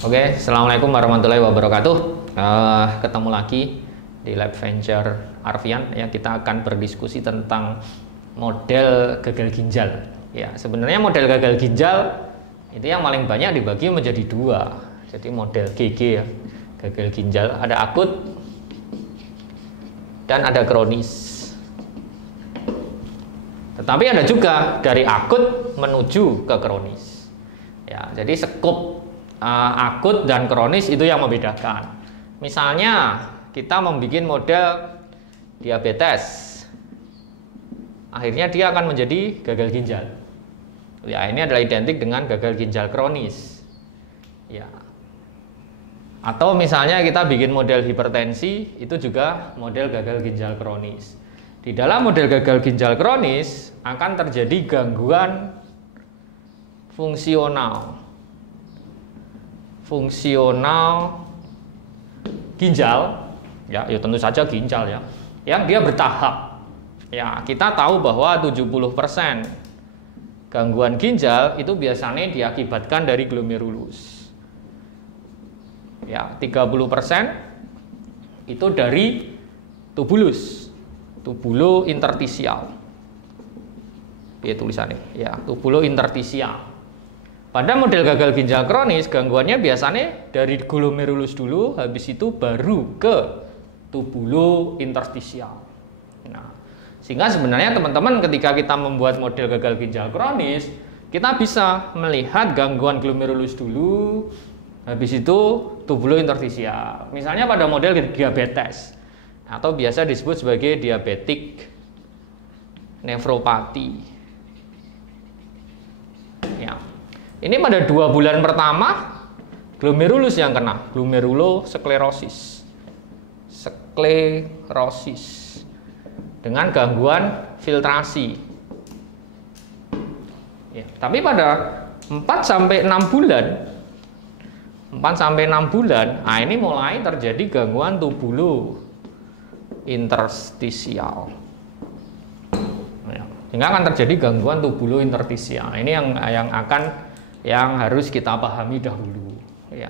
Oke, Assalamualaikum warahmatullahi wabarakatuh. Ketemu lagi di Lab Venture Arfian. Ya, kita akan berdiskusi tentang model gagal ginjal. Ya, sebenarnya model gagal ginjal itu yang paling banyak dibagi menjadi dua. Jadi model GG ya, gagal ginjal ada akut dan ada kronis. Tetapi ada juga dari akut menuju ke kronis. Ya, jadi skop akut dan kronis itu yang membedakan. Misalnya kita membuat model diabetes, akhirnya dia akan menjadi gagal ginjal. Ya, ini adalah identik dengan gagal ginjal kronis. Ya. Atau misalnya kita bikin model hipertensi, itu juga model gagal ginjal kronis. Di dalam model gagal ginjal kronis akan terjadi gangguan fungsional ginjal, ya tentu saja ginjal ya, yang dia bertahap. Ya, kita tahu bahwa 70% gangguan ginjal itu biasanya diakibatkan dari glomerulus. Ya, 30% itu dari tubulo-interstisial. Ya, tulisannya, ya, tubulo-interstisial. Pada model gagal ginjal kronis, gangguannya biasanya dari glomerulus dulu, habis itu baru ke tubulo-interstisial. Nah, sehingga sebenarnya teman-teman ketika kita membuat model gagal ginjal kronis, kita bisa melihat gangguan glomerulus dulu, habis itu tubulo-interstisial. Misalnya pada model diabetes, atau biasa disebut sebagai diabetik nefropati. Ya. Ini pada 2 bulan pertama glomerulus yang kena, glomerulosklerosis, dengan gangguan filtrasi. Ya, tapi pada 4 sampai 6 bulan, nah ini mulai terjadi gangguan tubulo-interstisial. Ya, sehingga akan terjadi gangguan tubulo-interstisial. Ini yang harus kita pahami dahulu. Ya.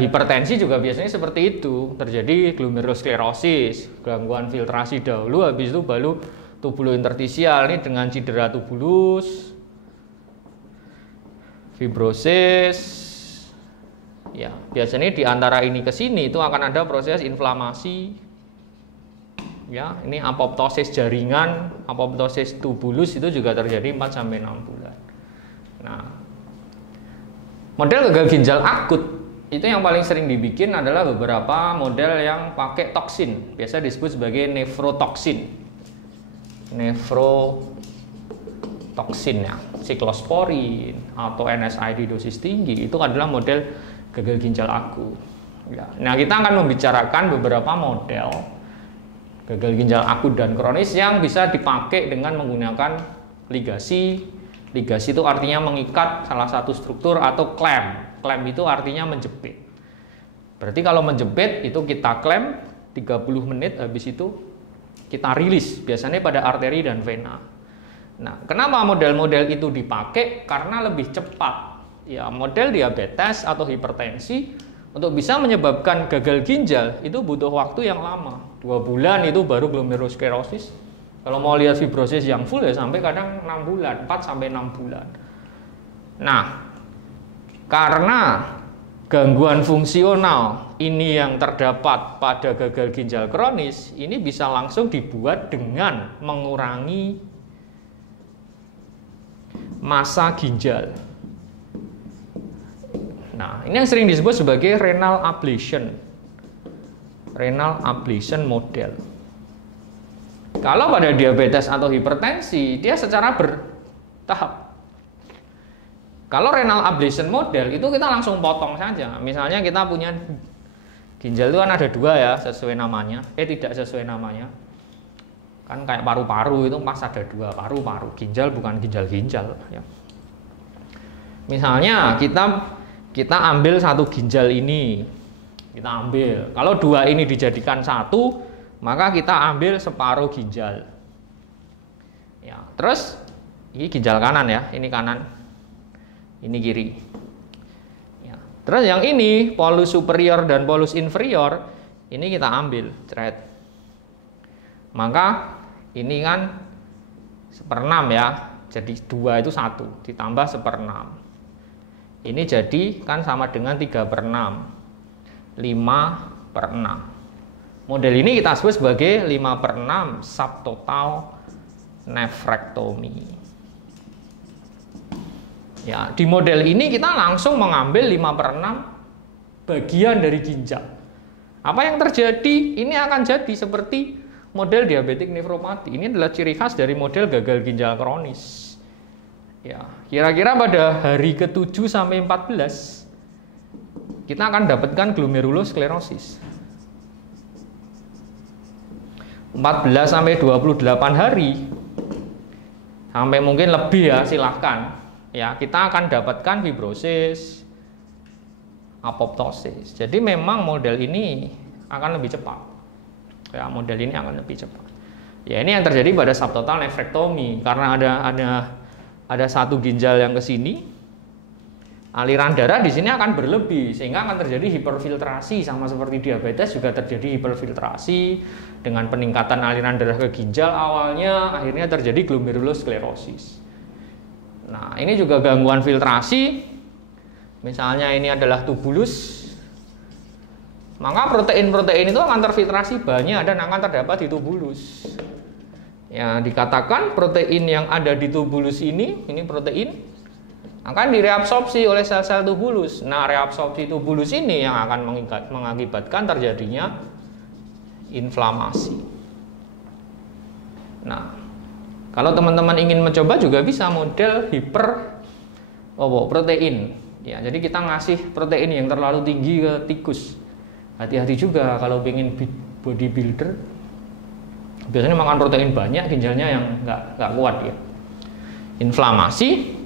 Hipertensi juga biasanya seperti itu, terjadi glomerulosklerosis, gangguan filtrasi dahulu, habis itu baru tubulo-interstisial. Ini dengan cedera tubulus, fibrosis. Ya, biasanya di antara ini ke sini itu akan ada proses inflamasi. Ya, ini apoptosis jaringan, apoptosis tubulus itu juga terjadi 4 sampai 6 bulan. Nah, model gagal ginjal akut itu yang paling sering dibikin adalah beberapa model yang pakai toksin, biasa disebut sebagai nefrotoksin ya, siklosporin atau NSAID dosis tinggi, itu adalah model gagal ginjal akut. Ya. Nah, kita akan membicarakan beberapa model gagal ginjal akut dan kronis yang bisa dipakai dengan menggunakan ligasi. Ligasi itu artinya mengikat salah satu struktur, atau klem. Klem itu artinya menjepit. Berarti kalau menjepit itu kita klem 30 menit, habis itu kita rilis, biasanya pada arteri dan vena. Nah, kenapa model-model itu dipakai? Karena lebih cepat. Ya, model diabetes atau hipertensi untuk bisa menyebabkan gagal ginjal itu butuh waktu yang lama. 2 bulan itu baru glomerulosklerosis. Kalau mau lihat fibrosis yang full ya sampai kadang 6 bulan, 4 sampai 6 bulan. Nah, karena gangguan fungsional ini yang terdapat pada gagal ginjal kronis, ini bisa langsung dibuat dengan mengurangi massa ginjal. Nah, ini yang sering disebut sebagai renal ablation model. Kalau pada diabetes atau hipertensi, dia secara bertahap. Kalau renal ablation model, itu kita langsung potong saja. Misalnya kita punya ginjal itu kan ada 2 ya, sesuai namanya. Tidak sesuai namanya. Kan kayak paru-paru itu pas ada 2, paru-paru. Ginjal bukan ginjal-ginjal. Ya. Misalnya kita ambil satu ginjal ini. Kita ambil. Kalau 2 ini dijadikan 1, maka kita ambil separuh ginjal. Ya, terus ini ginjal kanan ya, ini kanan, ini kiri. Ya. Terus yang ini polus superior dan polus inferior ini kita ambil, cret. Maka ini kan 1/6 ya. Jadi 2 itu 1 ditambah 1/6. Ini jadi kan sama dengan 3/6. 5/6. Model ini kita sebut sebagai 5/6 subtotal nefrektomi. Ya, di model ini kita langsung mengambil 5/6 bagian dari ginjal. Apa yang terjadi? Ini akan jadi seperti model diabetik nefropati. Ini adalah ciri khas dari model gagal ginjal kronis. Ya, kira-kira pada hari ke-7 sampai 14 kita akan dapatkan glomerulosklerosis. 14 sampai 28 hari sampai mungkin lebih ya, silahkan. Ya, kita akan dapatkan fibrosis, apoptosis. Jadi memang model ini akan lebih cepat. Ya, model ini akan lebih cepat. Ya, ini yang terjadi pada subtotal nefrektomi karena ada satu ginjal yang ke sini. Aliran darah di sini akan berlebih sehingga akan terjadi hiperfiltrasi, sama seperti diabetes juga terjadi hiperfiltrasi dengan peningkatan aliran darah ke ginjal awalnya akhirnya terjadi glomerulosklerosis. Nah, ini juga gangguan filtrasi. Misalnya ini adalah tubulus. Maka protein-protein itu akan terfiltrasi banyak dan akan terdapat di tubulus. Ya, dikatakan protein yang ada di tubulus ini protein akan direabsorpsi oleh sel-sel tubulus. Nah, reabsorpsi tubulus ini yang akan mengakibatkan terjadinya inflamasi. Nah, kalau teman-teman ingin mencoba juga bisa model hiperprotein. Ya, jadi kita ngasih protein yang terlalu tinggi ke tikus. Hati-hati juga kalau ingin bodybuilder. Biasanya makan protein banyak, ginjalnya yang nggak kuat ya. Inflamasi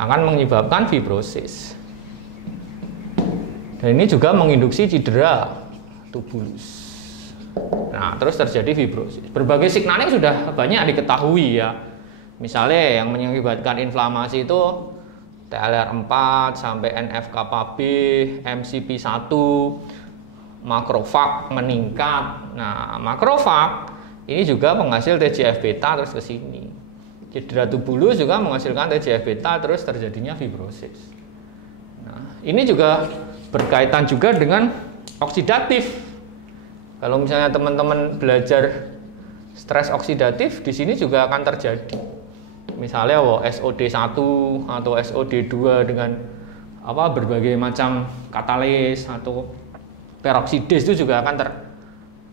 akan menyebabkan fibrosis. Dan ini juga menginduksi cedera tubulus. Nah, terus terjadi fibrosis. Berbagai signaling sudah banyak diketahui ya. Misalnya yang mengakibatkan inflamasi itu TLR4 sampai NF-kappa B, MCP1, makrofag meningkat. Nah, makrofag ini juga penghasil TGF-beta terus ke sini. Cedera tubulus juga menghasilkan TGF-beta terus terjadinya fibrosis. Nah, ini juga berkaitan juga dengan oksidatif. Kalau misalnya teman-teman belajar stres oksidatif, di sini juga akan terjadi. Misalnya SOD1 atau SOD2 dengan berbagai macam katalis atau peroksides itu juga akan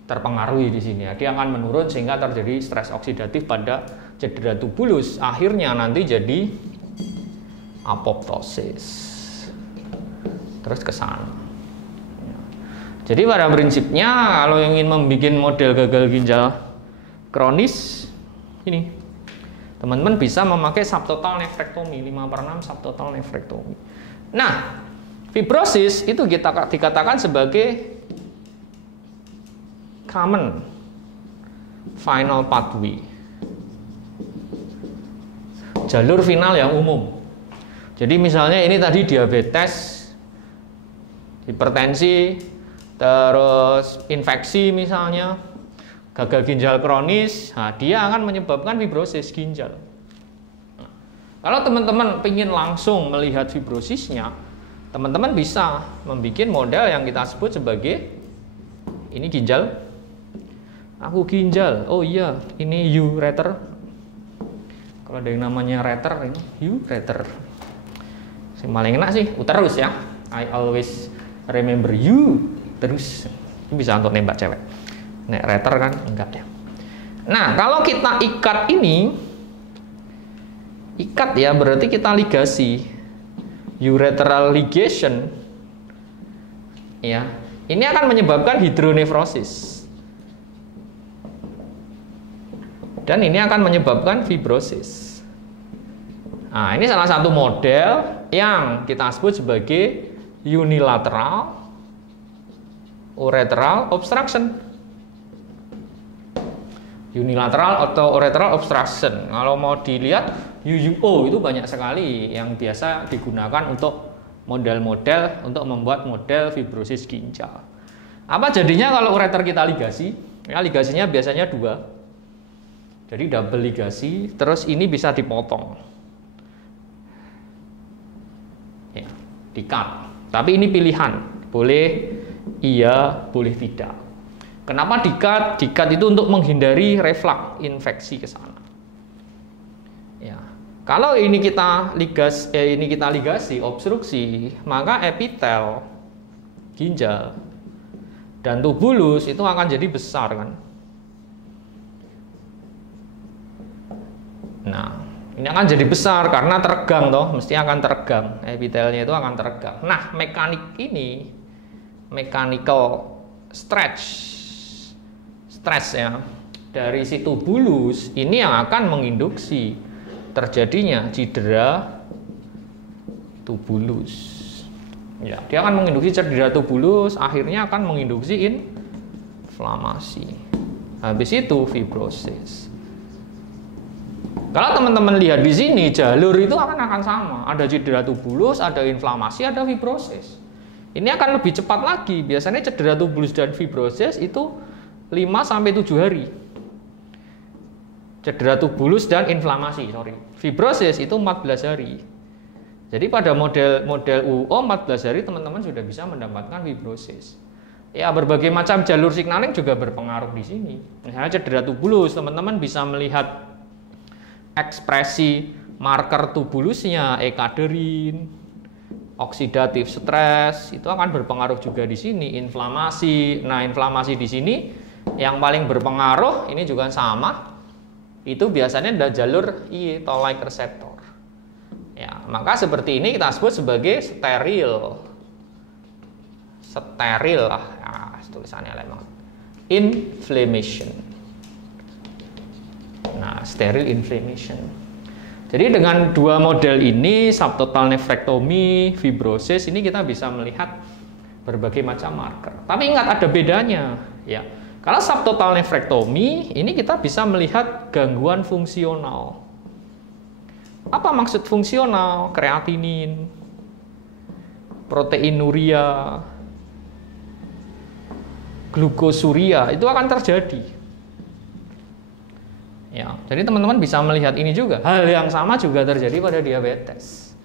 terpengaruhi di sini. Dia akan menurun sehingga terjadi stres oksidatif pada cedera tubulus. Akhirnya nanti jadi apoptosis. Terus ke sana. Jadi pada prinsipnya kalau ingin membuat model gagal ginjal kronis ini, teman-teman bisa memakai subtotal nefrektomi, 5/6 subtotal nefrektomi. Nah, fibrosis itu kita dikatakan sebagai common final pathway, jalur final yang umum. Jadi misalnya ini tadi diabetes, hipertensi, terus infeksi misalnya, gagal ginjal kronis, nah dia akan menyebabkan fibrosis ginjal. Nah, kalau teman-teman ingin langsung melihat fibrosisnya, teman-teman bisa membuat model yang kita sebut sebagai ini ginjal. Aku ginjal, oh iya, ini ureter. Kalau ada yang namanya ureter, ini ureter. Yang paling enak sih uterus ya. I always remember you. Terus bisa untuk nembak cewek. Nek ureter kan enggak ya. Nah, kalau kita ikat ini, ikat ya berarti kita ligasi, ureteral ligation, ya. Ini akan menyebabkan hidronefrosis. Dan ini akan menyebabkan fibrosis. Nah, ini salah satu model yang kita sebut sebagai unilateral ureteral obstruction. Unilateral atau ureteral obstruction. Kalau mau dilihat UUO itu banyak sekali yang biasa digunakan untuk model-model untuk membuat model fibrosis ginjal. Apa jadinya kalau ureter kita ligasi? Ya, ligasinya biasanya 2. Jadi double ligasi, terus ini bisa dipotong. Ya, di-cut. Tapi ini pilihan, boleh iya, boleh tidak. Kenapa di-cut? Di-cut itu untuk menghindari reflux infeksi ke sana. Ya. Kalau ini kita ligasi, obstruksi, maka epitel ginjal dan tubulus itu akan jadi besar kan. Nah, ini akan jadi besar karena teregang toh, mesti akan teregang. Epitelnya itu akan teregang. Nah, mechanical stretch ya dari si tubulus ini yang akan menginduksi terjadinya cedera tubulus. Ya, dia akan menginduksi cedera tubulus, akhirnya akan menginduksi inflamasi. Habis itu fibrosis. Kalau teman-teman lihat di sini, jalur itu akan sama. Ada cedera tubulus, ada inflamasi, ada fibrosis. Ini akan lebih cepat lagi. Biasanya cedera tubulus dan fibrosis itu 5-7 hari. Cedera tubulus dan inflamasi, Fibrosis itu 14 hari. Jadi pada model UO 14 hari teman-teman sudah bisa mendapatkan fibrosis. Ya, berbagai macam jalur signaling juga berpengaruh di sini. Misalnya cedera tubulus, teman-teman bisa melihat ekspresi marker tubulusnya, ekaderin, oksidatif stres, itu akan berpengaruh juga di sini. Inflamasi, nah inflamasi di sini yang paling berpengaruh, ini juga sama, itu biasanya ada jalur toll-like receptor. Ya, maka seperti ini kita sebut sebagai steril lah, ya, tulisannya lemah. Inflammation. Nah, steril inflammation. Jadi dengan dua model ini, subtotal nephrectomy, fibrosis, ini kita bisa melihat berbagai macam marker. Tapi ingat ada bedanya, ya. Kalau subtotal nephrectomy, ini kita bisa melihat gangguan fungsional. Apa maksud fungsional? Kreatinin, proteinuria, glukosuria, itu akan terjadi. Ya, jadi teman-teman bisa melihat ini juga. Hal yang sama juga terjadi pada diabetes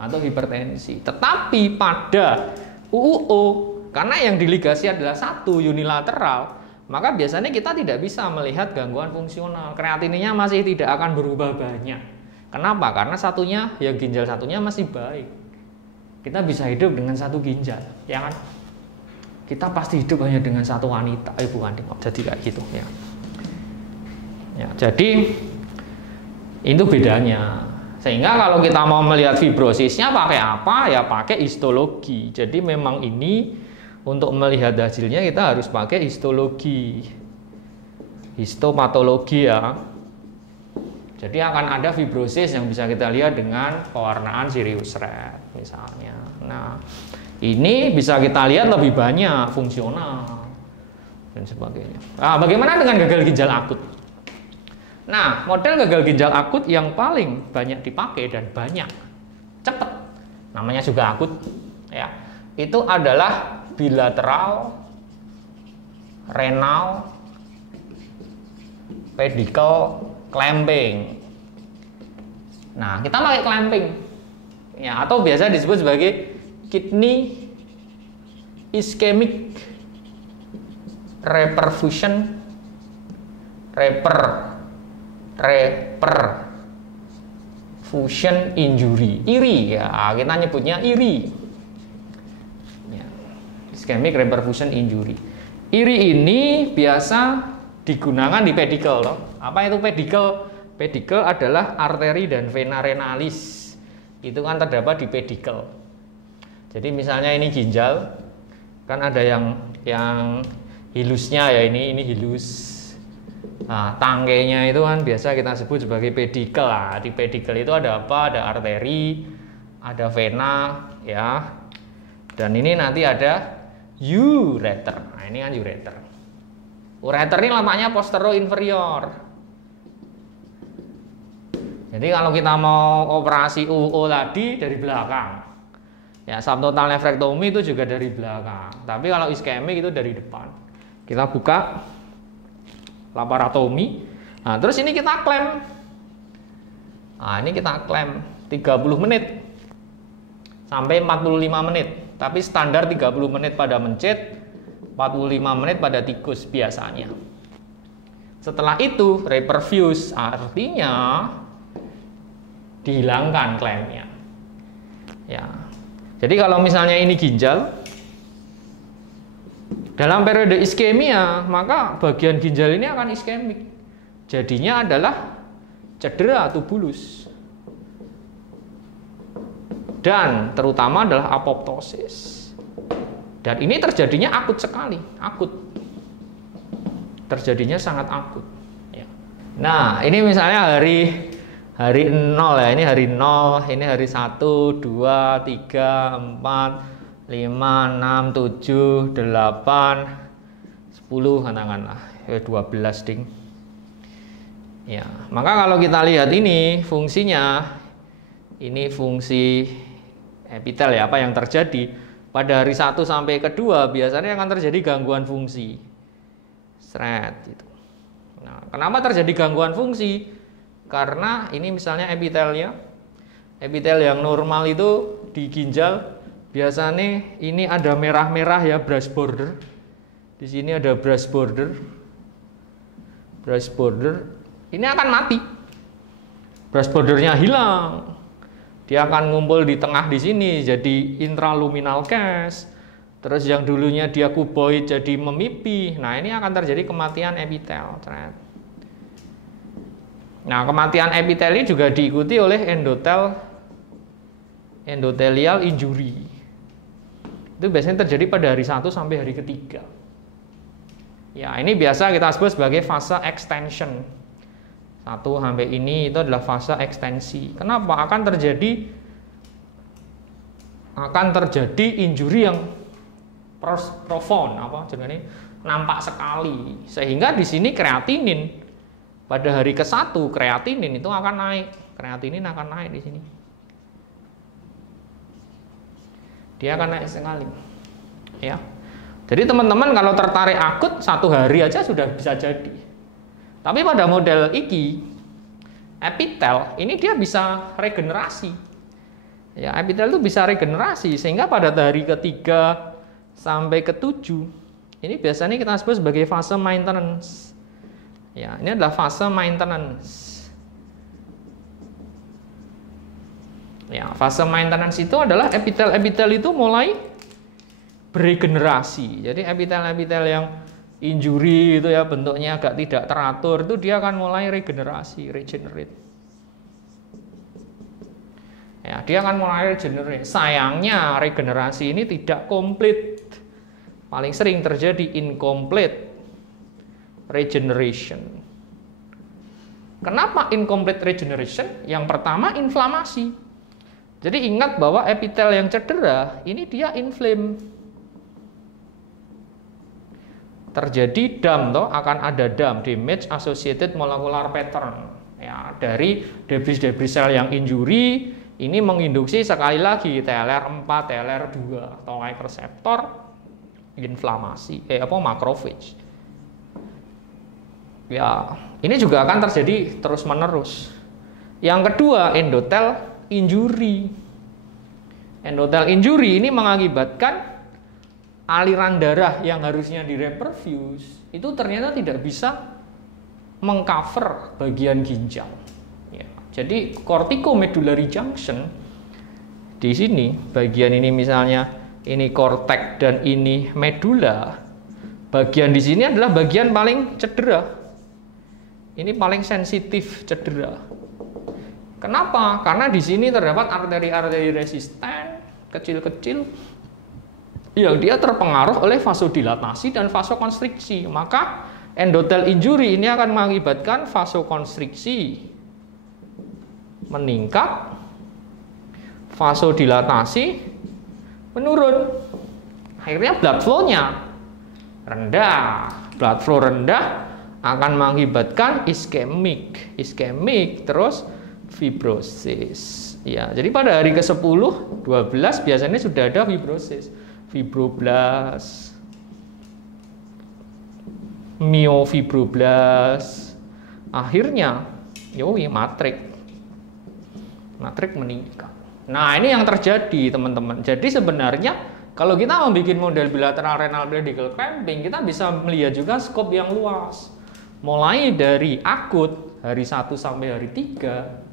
atau hipertensi. Tetapi pada UUO, karena yang diligasi adalah satu unilateral, maka biasanya kita tidak bisa melihat gangguan fungsional. Kreatininnya masih tidak akan berubah banyak. Kenapa? Karena satunya, yang ginjal satunya masih baik. Kita bisa hidup dengan satu ginjal, ya kan? Kita pasti hidup hanya dengan satu wanita, bukan? Jadi kayak gitu, ya. Ya, jadi itu bedanya. Sehingga kalau kita mau melihat fibrosisnya pakai apa? Ya pakai histologi. Jadi memang ini untuk melihat hasilnya kita harus pakai histologi, histopatologi ya. Jadi akan ada fibrosis yang bisa kita lihat dengan pewarnaan Sirius red misalnya. Nah, ini bisa kita lihat lebih banyak fungsional dan sebagainya. Nah, bagaimana dengan gagal ginjal akut? Nah, model gagal ginjal akut yang paling banyak dipakai dan banyak cepat, namanya juga akut, ya. Itu adalah bilateral renal pedicle clamping. Nah, kita pakai clamping, ya, atau biasa disebut sebagai kidney ischemic reperfusion reperfusion injury, IRI ya, kita nyebutnya IRI ya, ischemic reperfusion injury. IRI ini biasa digunakan di pedicle loh. Apa itu pedicle? Pedicle adalah arteri dan vena renalis. Itu kan terdapat di pedicle. Jadi misalnya ini ginjal, kan ada yang hilusnya ya, ini hilus. Nah, tangkainya itu kan biasa kita sebut sebagai pedicle. Nah, di pedicle itu ada apa? Ada arteri, ada vena ya. Dan ini nanti ada ureter. Nah, ini kan ureter. Ureter ini letaknya postero inferior. Jadi kalau kita mau operasi UO tadi dari belakang, Ya, subtotal nefrektomi itu juga dari belakang. Tapi kalau iskemik itu dari depan. Kita buka laparotomi. Nah, terus ini kita klem. Nah, ini kita klem 30 menit sampai 45 menit. Tapi standar 30 menit pada mencit, 45 menit pada tikus biasanya. Setelah itu reperfuse, artinya dihilangkan klemnya. Ya. Jadi kalau misalnya ini ginjal, dalam periode iskemia, maka bagian ginjal ini akan iskemik. Jadinya adalah cedera tubulus. Dan terutama adalah apoptosis. Dan ini terjadinya akut sekali, akut. Terjadinya sangat akut. Ya. Nah, ini misalnya hari 0 ya, ini hari 0, ini hari 1, 2, 3, 4, 5, 6, 7, 8, 10 katakanlah, 12 ding. Ya, maka kalau kita lihat ini fungsinya, ini fungsi epitel ya, apa yang terjadi pada hari 1 sampai ke 2 biasanya akan terjadi gangguan fungsi. Sret itu. Nah, kenapa terjadi gangguan fungsi? Karena ini misalnya epitelnya, epitel yang normal itu di ginjal biasanya ini ada merah-merah ya, brush border. Di sini ada brush border. Brush border ini akan mati. Brush bordernya hilang. Dia akan ngumpul di tengah di sini jadi intraluminal cast. Terus yang dulunya dia kuboid jadi memipih. Nah, ini akan terjadi kematian epitel. Nah, kematian epitel ini juga diikuti oleh endothelial injury. Itu biasanya terjadi pada hari 1 sampai hari ketiga. Ya, ini biasa kita sebut sebagai fase extension. 1 sampai ini itu adalah fase ekstensi. Kenapa? Akan terjadi injury yang profound, jadi nampak sekali. Sehingga di sini kreatinin pada hari ke-1 kreatinin itu akan naik. Kreatinin akan naik di sini. Dia akan naik sekali. Ya. Jadi teman-teman kalau tertarik akut 1 hari aja sudah bisa jadi. Tapi pada model iki epitel ini dia bisa regenerasi. Ya, epitel itu bisa regenerasi sehingga pada hari ke-3 sampai ke-7 ini biasanya kita sebut sebagai fase maintenance. Ya, ini adalah fase maintenance. Ya, fase maintenance itu adalah epitel-epitel itu mulai beregenerasi. Jadi epitel-epitel yang injury itu ya bentuknya agak tidak teratur itu dia akan mulai regenerasi, regenerate. Ya, dia akan mulai regenerate. Sayangnya regenerasi ini tidak komplit. Paling sering terjadi incomplete regeneration. Kenapa incomplete regeneration? Yang pertama inflamasi. Jadi ingat bahwa epitel yang cedera ini dia inflame. Terjadi DAM toh, akan ada DAM, damage associated molecular pattern. Ya, dari debris-debris sel yang injury ini menginduksi sekali lagi TLR4, TLR2 atau like reseptor inflamasi, macrophage. Ya, ini juga akan terjadi terus-menerus. Yang kedua, endothel injury. Endothel injury ini mengakibatkan aliran darah yang harusnya direperfuse itu ternyata tidak bisa mengcover bagian ginjal. Ya, jadi corticomedullary junction di sini, bagian ini misalnya ini cortex dan ini medula. Bagian di sini adalah bagian paling cedera. Ini paling sensitif cedera. Kenapa? Karena di sini terdapat arteri-arteri resisten kecil-kecil yang dia terpengaruh oleh vasodilatasi dan vasokonstriksi. Maka endothel injury ini akan mengakibatkan vasokonstriksi meningkat, vasodilatasi menurun. Akhirnya blood flow-nya rendah. Blood flow rendah akan mengakibatkan iskemik terus fibrosis. Ya, jadi pada hari ke-10, 12 biasanya sudah ada fibrosis. Fibroblas, miofibroblas. Akhirnya, matrik meningkat. Nah, ini yang terjadi, teman-teman. Jadi sebenarnya kalau kita membuat model bilateral renal radical cramping, kita bisa melihat juga skop yang luas. Mulai dari akut hari 1 sampai hari 3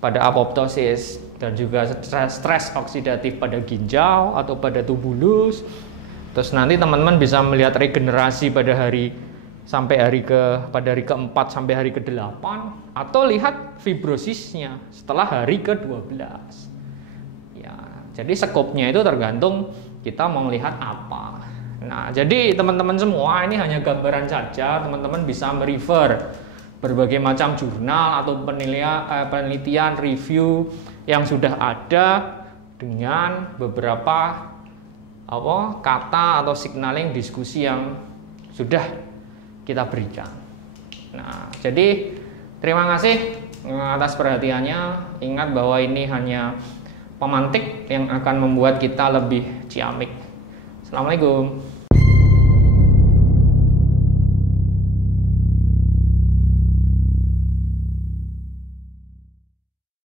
pada apoptosis, dan juga stres oksidatif pada ginjal atau pada tubulus. Terus nanti teman-teman bisa melihat regenerasi pada hari ke-4 sampai hari ke-8, atau lihat fibrosisnya setelah hari ke-12. Ya, jadi skopnya itu tergantung kita mau melihat apa. Nah, jadi teman-teman semua, ini hanya gambaran saja, teman-teman bisa merefer berbagai macam jurnal atau penelitian review yang sudah ada dengan beberapa kata atau signaling diskusi yang sudah kita berikan. Nah, jadi terima kasih atas perhatiannya. Ingat bahwa ini hanya pemantik yang akan membuat kita lebih ciamik. Assalamualaikum.